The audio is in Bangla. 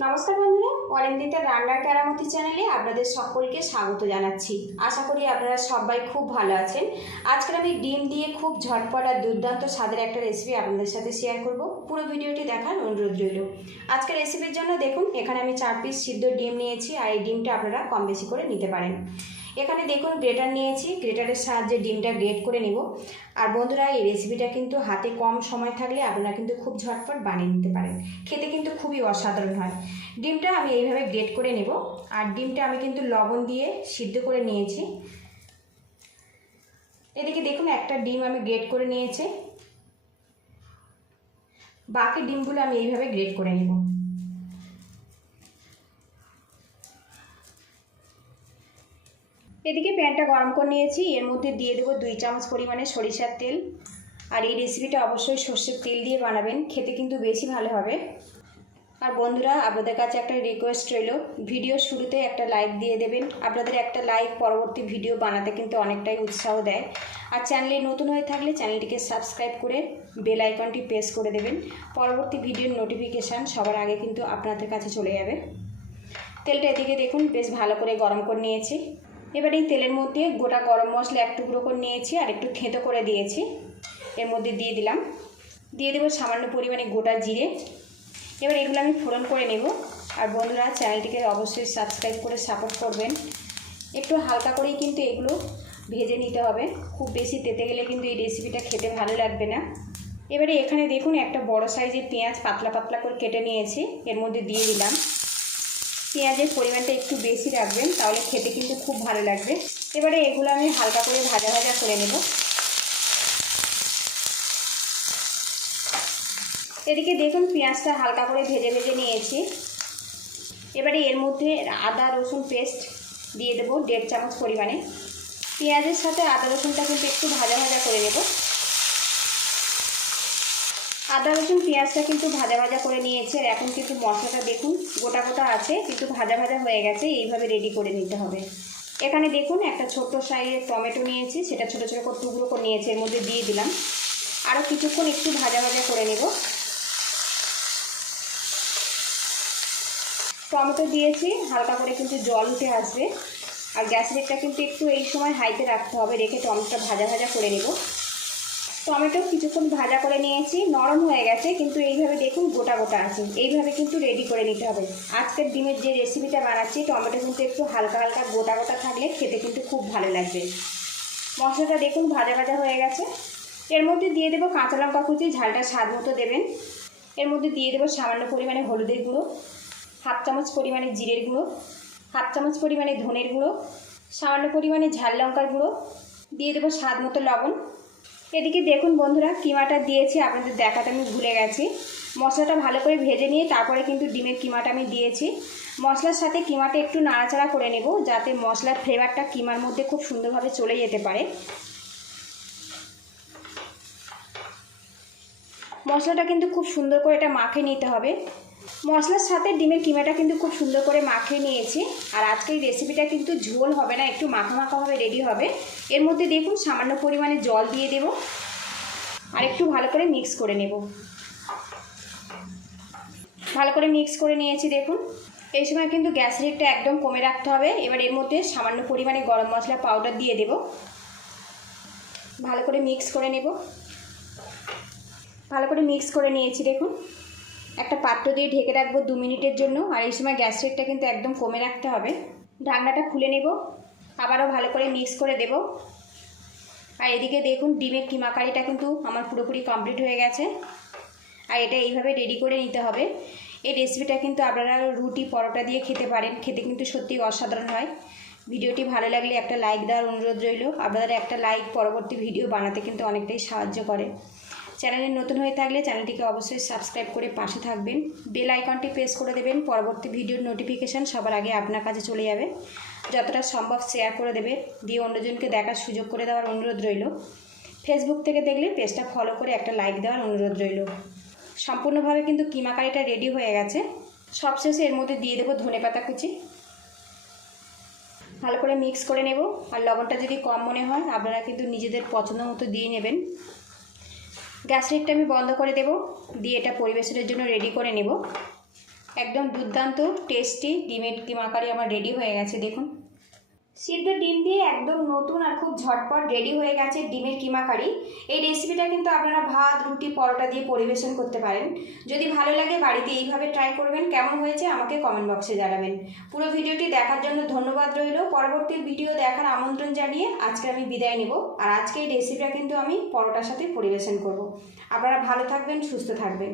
নমস্কার বন্ধুরা অরেন্দিতা রান্নার কেরামতি চ্যানেলে আপনাদের সকলকে স্বাগত জানাচ্ছি। আশা করি আপনারা সবাই খুব ভালো আছেন। আজকে আমি ডিম দিয়ে খুব ঝটপট আর দুর্দান্ত স্বাদের একটা রেসিপি আপনাদের সাথে শেয়ার করব। পুরো ভিডিওটি দেখার অনুরোধ রইল। আজকের রেসিপির জন্য দেখুন, এখানে আমি চার পিস সিদ্ধ ডিম নিয়েছি আর এই ডিমটা আপনারা কম বেশি করে নিতে পারেন। এখানে দেখুন গ্রেটার নিয়েছি, গ্রেটারের সাহায্যে ডিমটা গ্রেট করে নেব। আর বন্ধুরা, এই রেসিপিটা কিন্তু হাতে কম সময় থাকলে আপনারা কিন্তু খুব ঝটপট বানিয়ে নিতে পারেন। খেতে কিন্তু খুবই অসাধারণ হয়। ডিমটা আমি এইভাবে গ্রেট করে নেব। আর ডিমটা আমি কিন্তু লবণ দিয়ে সিদ্ধ করে নিয়েছি। এদিকে দেখুন, একটা ডিম আমি গ্রেট করে নিয়েছি। বাকি ডিমগুলো আমি এইভাবে গ্রেট করে নেব। এদিকে প্যানটা গরম করে নিয়েছি। এর মধ্যে দিয়ে দেবো দুই চামচ পরিমাণে সরিষার তেল। আর এই রেসিপিটা অবশ্যই সর্ষের তেল দিয়ে বানাবেন। খেতে কিন্তু বেশি ভালো হবে। আর বন্ধুরা, আপনাদের কাছে একটা রিকোয়েস্ট রইল। ভিডিও শুরুতে একটা লাইক দিয়ে দেবেন। আপনাদের একটা লাইক পরবর্তী ভিডিও বানাতে কিন্তু অনেকটাই উৎসাহ দেয়। আর চ্যানেলে নতুন হয়ে থাকলে চ্যানেলটিকে সাবস্ক্রাইব করে বেল আইকনটি প্রেস করে দেবেন। পরবর্তী ভিডিওর নোটিফিকেশান সবার আগে কিন্তু আপনাদের কাছে চলে যাবে। তেলটা এদিকে দেখুন, বেশ ভালো করে গরম করে নিয়েছি। এবার এই তেলের মধ্যে গোটা গরম মশলা এক টুকরো করে নিয়েছি আর একটু থেঁতো করে দিয়েছি। এর মধ্যে দিয়ে দিলাম। দিয়ে দেবো সামান্য পরিমাণে গোটা জিরে। এবার এগুলো আমি ফোড়ন করে নেব। আর বন্ধুরা, চ্যানেলটিকে অবশ্যই সাবস্ক্রাইব করে সাপোর্ট করবেন। একটু হালকা করেই কিন্তু এগুলো ভেজে নিতে হবে। খুব বেশি তেতে গেলে কিন্তু এই রেসিপিটা খেতে ভালো লাগবে না। এবারে এখানে দেখুন একটা বড় সাইজের পেঁয়াজ পাতলা পাতলা করে কেটে নিয়েছি। এর মধ্যে দিয়ে দিলাম। পেঁয়াজের পরিমাণটা একটু বেশি রাখবেন, তাহলে খেতে কিন্তু খুব ভালো লাগবে। এবারে এগুলো আমি হালকা করে ভাজা ভাজা করে নেব। এদিকে দেখুন, পেঁয়াজটা হালকা করে ভেজে ভেজে নিয়েছি। এবারে এর মধ্যে আদা, রসুন পেস্ট দিয়ে দেবো দেড় চামচ পরিমাণে। পেঁয়াজের সাথে আদা, রসুনটা কিন্তু একটু ভাজা ভাজা করে নেব। আদা, রসুন, পেঁয়াজটা কিন্তু ভাজা ভাজা করে নিয়েছে আর এখন কিন্তু মশলাটা দেখুন, গোটা গোটা আছে, কিন্তু ভাজা ভাজা হয়ে গেছে, এইভাবে রেডি করে নিতে হবে। এখানে দেখুন, একটা ছোট্ট সাইজের টমেটো নিয়েছি, সেটা ছোটো ছোটো করে টুকরো করে নিয়েছি, এর মধ্যে দিয়ে দিলাম। আরও কিছুক্ষণ একটু ভাজা ভাজা করে নেব। টমেটো দিয়েছি, হালকা করে কিন্তু জল উঠে আসবে। আর গ্যাস রেটটা কিন্তু একটু এই সময় হাইতে রাখতে হবে, রেখে টমেটোটা ভাজা ভাজা করে নেব। টমেটো কিছুক্ষণ ভাজা করে নিয়েছি। নরম হয়ে গেছে, কিন্তু এইভাবে দেখুন গোটা গোটা আছে। এইভাবে কিন্তু রেডি করে নিতে হবে। আজকের ডিমের যে রেসিপিটা বানাচ্ছি, টমেটো কিন্তু একটু হালকা হালকা গোটা গোটা থাকলে খেতে কিন্তু খুব ভালো লাগবে। মশলাটা দেখুন ভাজা ভাজা হয়ে গেছে। এর মধ্যে দিয়ে দেবো কাঁচা লঙ্কা কুচি, ঝালটা স্বাদ মতো দেবেন। এর মধ্যে দিয়ে দেবো সামান্য পরিমাণে হলুদের গুঁড়ো, হাফ চামচ পরিমাণে জিরের গুঁড়ো, হাফ চামচ পরিমাণে ধনের গুঁড়ো, সামান্য পরিমাণে ঝাল লঙ্কার গুঁড়ো, দিয়ে দেবো স্বাদ মতো লবণ। এদিকে দেখুন বন্ধুরা, কিমাটা দিয়েছি, আপনাদের দেখাতে আমি ভুলে গেছি। মশলাটা ভালো করে ভেজে নিয়ে তারপরে কিন্তু ডিমের কিমাটা আমি দিয়েছি। মশলার সাথে কিমাটা একটু নাড়াচাড়া করে নেব, যাতে মশলার ফ্লেভারটা কিমার মধ্যে খুব সুন্দরভাবে চলে যেতে পারে। মশলাটা কিন্তু খুব সুন্দর করে এটা মাখে নিতে হবে। মশলার সাথে ডিমের কিমাটা কিন্তু খুব সুন্দর করে মাখিয়ে নিয়েছি। আর আজকের রেসিপিটা কিন্তু ঝোল হবে না, একটু মাখা মাখাভাবে রেডি হবে। এর মধ্যে দেখুন, সামান্য পরিমাণে জল দিয়ে দেব। আর একটু ভালো করে মিক্স করে নেব। ভালো করে মিক্স করে নিয়েছি, দেখুন। এই সময় কিন্তু গ্যাস রেটটা একদম কমে রাখতে হবে। এবার এর মধ্যে সামান্য পরিমাণে গরম মশলা পাউডার দিয়ে দেব। ভালো করে মিক্স করে নেব। ভালো করে মিক্স করে নিয়েছি, দেখুন। একটা পাত্র দিয়ে ঢেকে রাখব দু মিনিটের জন্য, আর এই সময় গ্যাস রেটটা কিন্তু একদম কমে রাখতে হবে। ঢাকনাটা খুলে নেব, আবারও ভালো করে মিক্স করে দেব। আর এদিকে দেখুন, ডিমের কিমা কারিটা কিন্তু আমার পুরোপুরি কমপ্লিট হয়ে গেছে। আর এটা এইভাবে রেডি করে নিতে হবে। এই রেসিপিটা কিন্তু আপনারা রুটি, পরোটা দিয়ে খেতে পারেন। খেতে কিন্তু সত্যি অসাধারণ হয়। ভিডিওটি ভালো লাগলে একটা লাইক দেওয়ার অনুরোধ রইল। আপনাদের একটা লাইক পরবর্তী ভিডিও বানাতে কিন্তু অনেকটাই সাহায্য করে। চ্যানেলে নতুন হয়ে থাকলে চ্যানেলটিকে অবশ্যই সাবস্ক্রাইব করে পাশে থাকবেন। বেল আইকনটি প্রেস করে দেবেন। পরবর্তী ভিডিওর নোটিফিকেশান সবার আগে আপনার কাছে চলে যাবে। যতটা সম্ভব শেয়ার করে দেবে। দিয়ে অন্যজনকে দেখার সুযোগ করে দেওয়ার অনুরোধ রইল। ফেসবুক থেকে দেখলে পেজটা ফলো করে একটা লাইক দেওয়ার অনুরোধ রইল। সম্পূর্ণভাবে কিন্তু কিমা কারিটা রেডি হয়ে গেছে। সবশেষে এর মধ্যে দিয়ে দেবো ধনে পাতা কুচি। ভালো করে মিক্স করে নেব। আর লবণটা যদি কম মনে হয়, আপনারা কিন্তু নিজেদের পছন্দ মতো দিয়ে নেবেন। গ্যাস রেটটা আমি বন্ধ করে দেব, দিয়ে এটা পরিবেশনের জন্য রেডি করে নেব। একদম দুর্দান্ত টেস্টি ডিমের কিমাকারি আমার রেডি হয়ে গেছে, দেখুন। সিদ্ধ ডিম দিয়ে একদম নতুন আর খুব ঝটপট রেডি হয়ে গেছে ডিমের কিমা কারি এই রেসিপিটা কিন্তু আপনারা ভাত, রুটি, পরোটা দিয়ে পরিবেশন করতে পারেন। যদি ভালো লাগে বাড়িতে এইভাবে ট্রাই করবেন, কেমন হয়েছে আমাকে কমেন্ট বক্সে জানাবেন। পুরো ভিডিওটি দেখার জন্য ধন্যবাদ রইল। পরবর্তী ভিডিও দেখার আমন্ত্রণ জানিয়ে আজকে আমি বিদায় নেব। আর আজকে এই রেসিপিটা কিন্তু আমি পরোটার সাথে পরিবেশন করব। আপনারা ভালো থাকবেন, সুস্থ থাকবেন।